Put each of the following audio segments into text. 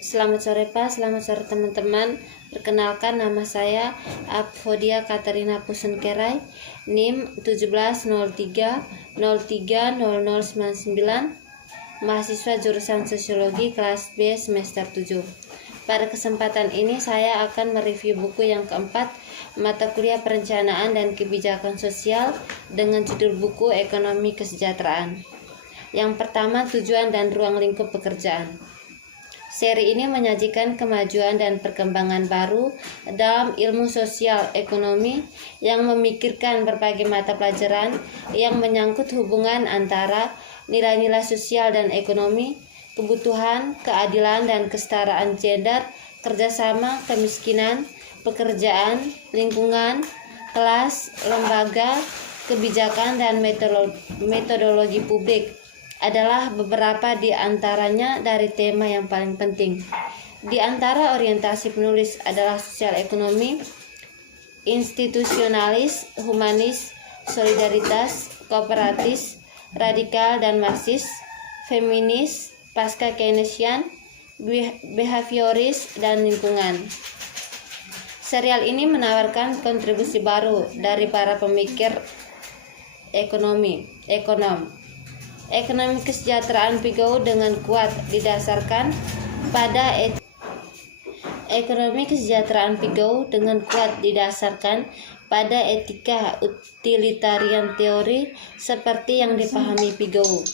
Selamat sore Pak, selamat sore teman-teman. Perkenalkan, nama saya Aphodia Katarina Pusunkerai, NIM 1703030099, mahasiswa jurusan Sosiologi kelas B semester 7. Pada kesempatan ini saya akan mereview buku yang keempat, mata kuliah Perencanaan dan Kebijakan Sosial, dengan judul buku Ekonomi Kesejahteraan. Yang pertama, tujuan dan ruang lingkup pekerjaan. Seri ini menyajikan kemajuan dan perkembangan baru dalam ilmu sosial ekonomi yang memikirkan berbagai mata pelajaran yang menyangkut hubungan antara nilai-nilai sosial dan ekonomi, kebutuhan, keadilan dan kesetaraan gender, kerjasama, kemiskinan, pekerjaan, lingkungan, kelas, lembaga, kebijakan, dan metodologi publik adalah beberapa di antaranya dari tema yang paling penting. Di antara orientasi penulis adalah sosial ekonomi, institusionalis, humanis, solidaritas, kooperatis, radikal dan marxis, feminis, pasca Keynesian, behavioris, dan lingkungan. Serial ini menawarkan kontribusi baru dari para pemikir ekonom. Ekonomi kesejahteraan Pigou dengan kuat didasarkan pada etika utilitarian teori seperti yang dipahami Pigou.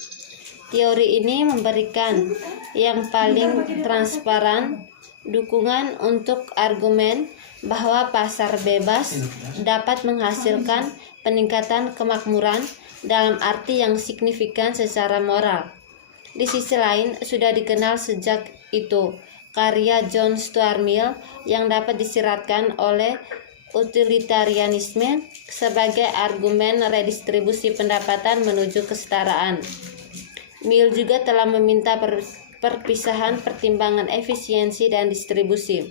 Teori ini memberikan yang paling transparan dukungan untuk argumen bahwa pasar bebas dapat menghasilkan peningkatan kemakmuran dalam arti yang signifikan secara moral. Di sisi lain, sudah dikenal sejak itu karya John Stuart Mill yang dapat disiratkan oleh utilitarianisme sebagai argumen redistribusi pendapatan menuju kesetaraan. Mill juga telah meminta perpisahan pertimbangan efisiensi dan distribusi.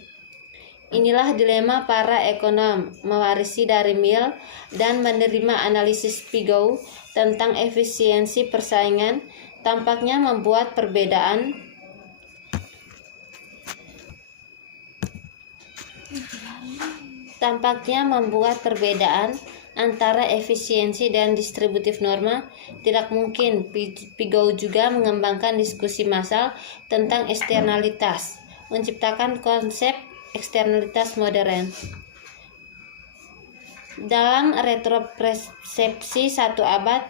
Inilah dilema para ekonom mewarisi dari Mill dan menerima analisis Pigou tentang efisiensi persaingan tampaknya membuat perbedaan antara efisiensi dan distributif norma tidak mungkin. Pigou juga mengembangkan diskusi massal tentang eksternalitas, menciptakan konsep eksternalitas modern. Dalam retropersepsi satu abad,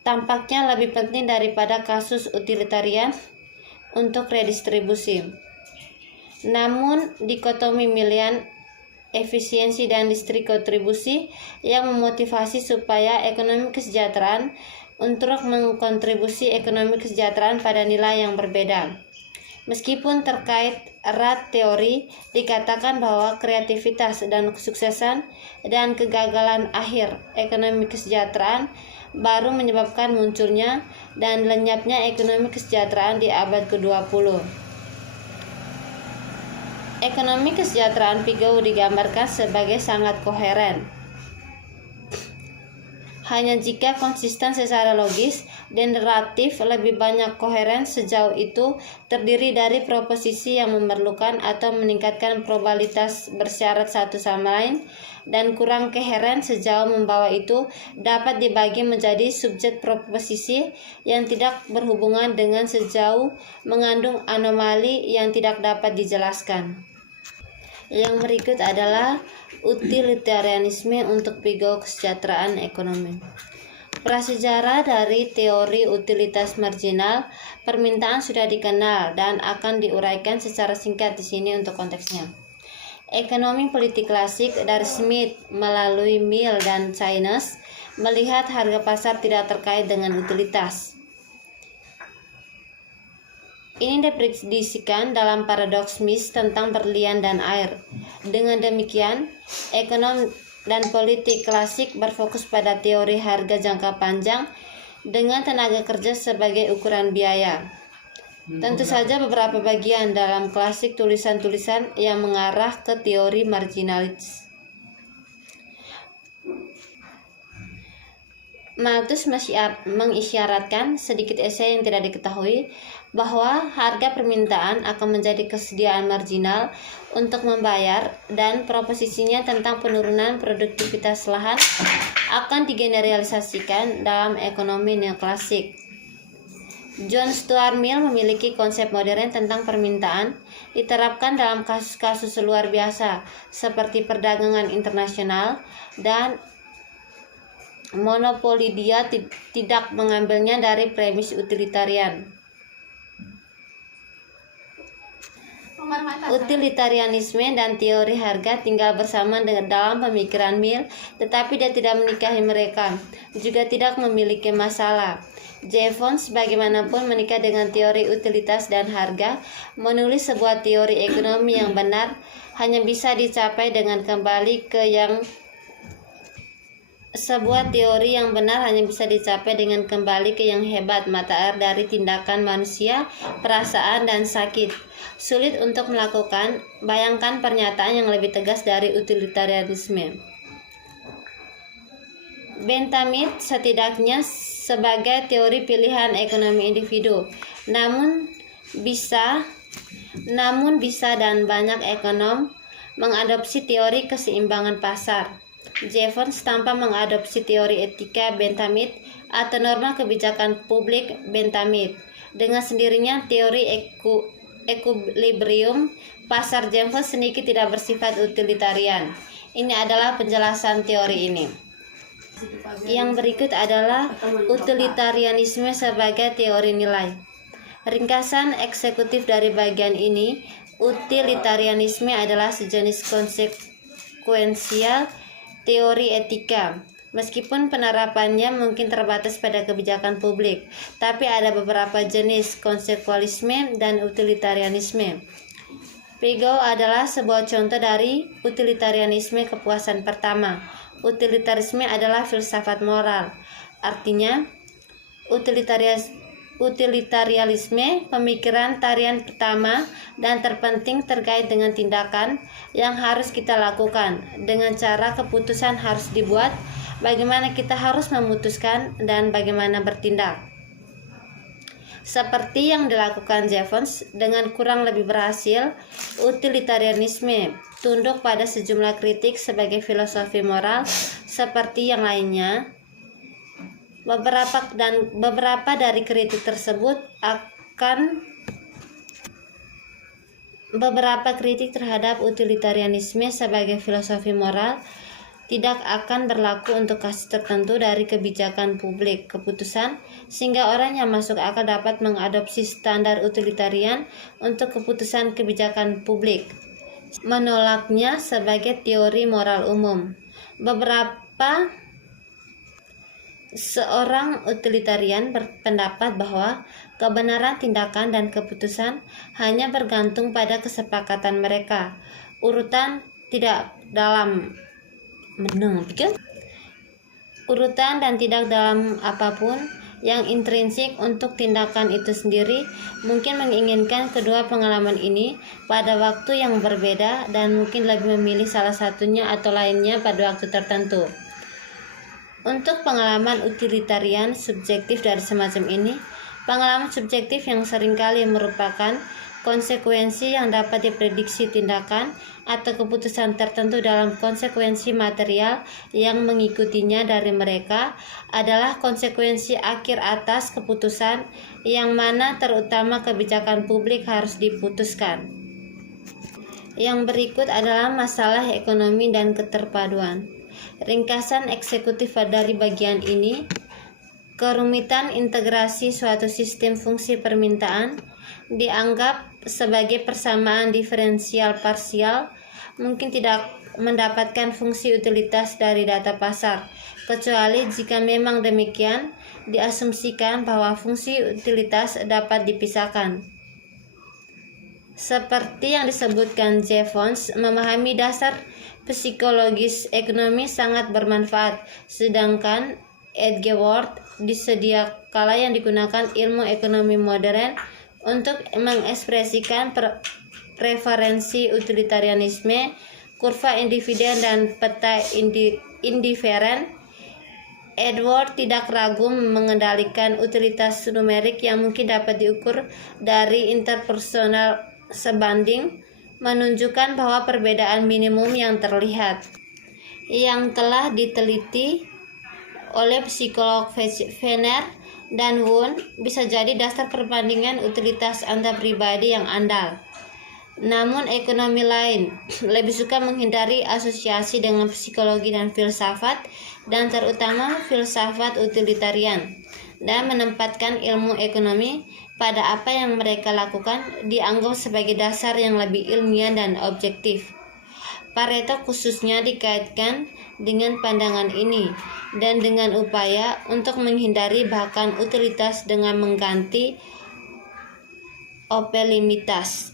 tampaknya lebih penting daripada kasus utilitarian untuk redistribusi. Namun, dikotomi Millian, efisiensi dan distribusi yang memotivasi supaya ekonomi kesejahteraan untuk mengkontribusi ekonomi kesejahteraan pada nilai yang berbeda. Meskipun terkait erat teori, dikatakan bahwa kreativitas dan kesuksesan dan kegagalan akhir ekonomi kesejahteraan baru menyebabkan munculnya dan lenyapnya ekonomi kesejahteraan di abad ke-20. Ekonomi kesejahteraan Pigou digambarkan sebagai sangat koheren. Hanya jika konsisten secara logis dan relatif lebih banyak koheren sejauh itu terdiri dari proposisi yang memerlukan atau meningkatkan probabilitas bersyarat satu sama lain, dan kurang koheren sejauh membawa itu dapat dibagi menjadi subjek proposisi yang tidak berhubungan dengan sejauh mengandung anomali yang tidak dapat dijelaskan. Yang berikut adalah utilitarianisme untuk Pigou kesejahteraan ekonomi. Prasejarah dari teori utilitas marginal permintaan sudah dikenal dan akan diuraikan secara singkat di sini untuk konteksnya. Ekonomi politik klasik dari Smith melalui Mill dan Keynes melihat harga pasar tidak terkait dengan utilitas. Ini diprediksikan dalam paradoks Smith tentang berlian dan air. Dengan demikian, ekonom dan politik klasik berfokus pada teori harga jangka panjang dengan tenaga kerja sebagai ukuran biaya. Tentu saja beberapa bagian dalam klasik tulisan-tulisan yang mengarah ke teori marginalis. Malthus mengisyaratkan, sedikit esai yang tidak diketahui, bahwa harga permintaan akan menjadi kesediaan marginal untuk membayar, dan proposisinya tentang penurunan produktivitas lahan akan digeneralisasikan dalam ekonomi neoklasik. John Stuart Mill memiliki konsep modern tentang permintaan, diterapkan dalam kasus-kasus luar biasa seperti perdagangan internasional dan monopoli. Dia tidak mengambilnya dari premis utilitarian. Utilitarianisme dan teori harga tinggal bersama dalam pemikiran Mill, tetapi dia tidak menikahi mereka, juga tidak memiliki masalah. Jevons bagaimanapun menikah dengan teori utilitas dan harga, menulis sebuah teori ekonomi yang benar hanya bisa dicapai dengan kembali ke yang hebat mata air dari tindakan manusia, perasaan dan sakit. Sulit untuk melakukan, bayangkan pernyataan yang lebih tegas dari utilitarianisme. Bentham setidaknya sebagai teori pilihan ekonomi individu, namun bisa dan banyak ekonom mengadopsi teori keseimbangan pasar. Jevons tanpa mengadopsi teori etika Bentham atau norma kebijakan publik Bentham. Dengan sendirinya teori equilibrium pasar Jevons sedikit tidak bersifat utilitarian. Ini adalah penjelasan teori ini. Yang berikut adalah utilitarianisme sebagai teori nilai. Ringkasan eksekutif dari bagian ini, utilitarianisme adalah sejenis konsekuensial teori etika. Meskipun penerapannya mungkin terbatas pada kebijakan publik, tapi ada beberapa jenis konsekualisme dan utilitarianisme. Pigou adalah sebuah contoh dari utilitarianisme kepuasan pertama. Utilitarisme adalah filsafat moral. Artinya, utilitarianisme pemikiran tarian pertama dan terpenting terkait dengan tindakan yang harus kita lakukan, dengan cara keputusan harus dibuat, bagaimana kita harus memutuskan, dan bagaimana bertindak. Seperti yang dilakukan Jevons dengan kurang lebih berhasil, utilitarianisme tunduk pada sejumlah kritik sebagai filosofi moral seperti yang lainnya. Beberapa dari kritik tersebut beberapa kritik terhadap utilitarianisme sebagai filosofi moral tidak akan berlaku untuk kasus tertentu dari kebijakan publik keputusan, sehingga orang yang masuk akal dapat mengadopsi standar utilitarian untuk keputusan kebijakan publik, menolaknya sebagai teori moral umum. Seorang utilitarian berpendapat bahwa kebenaran tindakan dan keputusan hanya bergantung pada kesepakatan mereka. Urutan dan tidak dalam apapun yang intrinsik untuk tindakan itu sendiri. Mungkin menginginkan kedua pengalaman ini pada waktu yang berbeda dan mungkin lebih memilih salah satunya atau lainnya pada waktu tertentu. Untuk pengalaman utilitarian subjektif dari semacam ini, pengalaman subjektif yang seringkali merupakan konsekuensi yang dapat diprediksi tindakan atau keputusan tertentu dalam konsekuensi material yang mengikutinya dari mereka adalah konsekuensi akhir atas keputusan yang mana terutama kebijakan publik harus diputuskan. Yang berikut adalah masalah ekonomi dan keterpaduan. Ringkasan eksekutif dari bagian ini, kerumitan integrasi suatu sistem fungsi permintaan dianggap sebagai persamaan diferensial parsial, mungkin tidak mendapatkan fungsi utilitas dari data pasar, kecuali jika memang demikian diasumsikan bahwa fungsi utilitas dapat dipisahkan. Seperti yang disebutkan Jevons, memahami dasar psikologis ekonomi sangat bermanfaat, sedangkan Edgeworth disedia kala yang digunakan ilmu ekonomi modern untuk mengekspresikan preferensi utilitarianisme, kurva individen dan peta indiferen Edward tidak ragu mengendalikan utilitas numerik yang mungkin dapat diukur dari interpersonal sebanding, menunjukkan bahwa perbedaan minimum yang terlihat yang telah diteliti oleh psikolog Venner dan Wundt bisa jadi dasar perbandingan utilitas antar pribadi yang andal. Namun ekonomi lain lebih suka menghindari asosiasi dengan psikologi dan filsafat, dan terutama filsafat utilitarian, dan menempatkan ilmu ekonomi pada apa yang mereka lakukan dianggap sebagai dasar yang lebih ilmiah dan objektif. Pareto khususnya dikaitkan dengan pandangan ini dan dengan upaya untuk menghindari bahkan utilitas dengan mengganti opelimitas.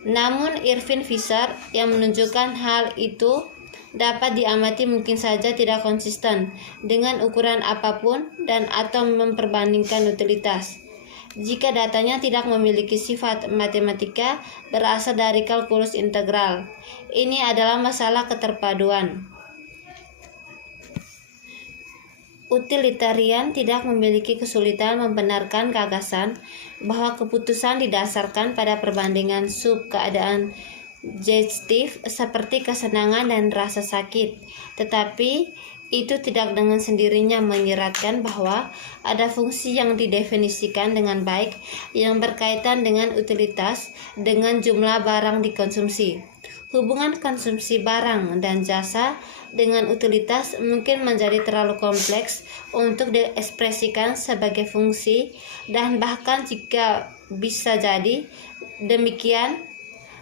Namun Irving Fisher yang menunjukkan hal itu dapat diamati mungkin saja tidak konsisten dengan ukuran apapun dan atau memperbandingkan utilitas. Jika datanya tidak memiliki sifat matematika berasal dari kalkulus integral, ini adalah masalah keterpaduan. Utilitarian tidak memiliki kesulitan membenarkan gagasan bahwa keputusan didasarkan pada perbandingan sub-keadaan subjektif seperti kesenangan dan rasa sakit, tetapi itu tidak dengan sendirinya menyiratkan bahwa ada fungsi yang didefinisikan dengan baik yang berkaitan dengan utilitas dengan jumlah barang dikonsumsi. Hubungan konsumsi barang dan jasa dengan utilitas mungkin menjadi terlalu kompleks untuk diekspresikan sebagai fungsi, dan bahkan jika bisa jadi demikian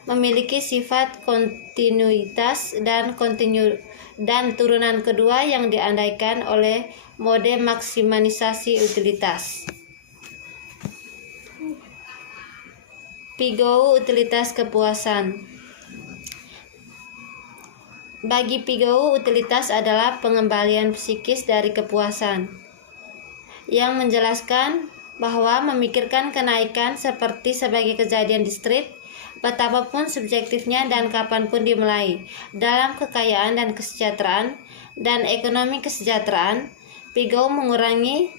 memiliki sifat kontinuitas dan turunan kedua yang diandaikan oleh mode maksimisasi utilitas. Pigou utilitas kepuasan. Bagi Pigou, utilitas adalah pengembalian psikis dari kepuasan, yang menjelaskan bahwa memikirkan kenaikan seperti sebagai kejadian diskrit, betapapun subjektifnya dan kapanpun dimulai, dalam kekayaan dan kesejahteraan dan ekonomi kesejahteraan. Pigou mengurangi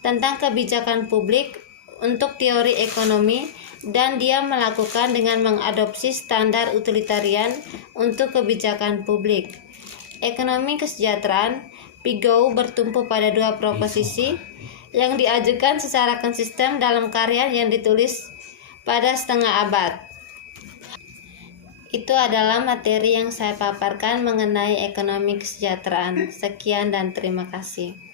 tentang kebijakan publik untuk teori ekonomi, dan dia melakukan dengan mengadopsi standar utilitarian untuk kebijakan publik. Ekonomi kesejahteraan Pigou bertumpu pada dua proposisi yang diajukan secara konsisten dalam karya yang ditulis pada setengah abad. Itu adalah materi yang saya paparkan mengenai ekonomi kesejahteraan. Sekian dan terima kasih.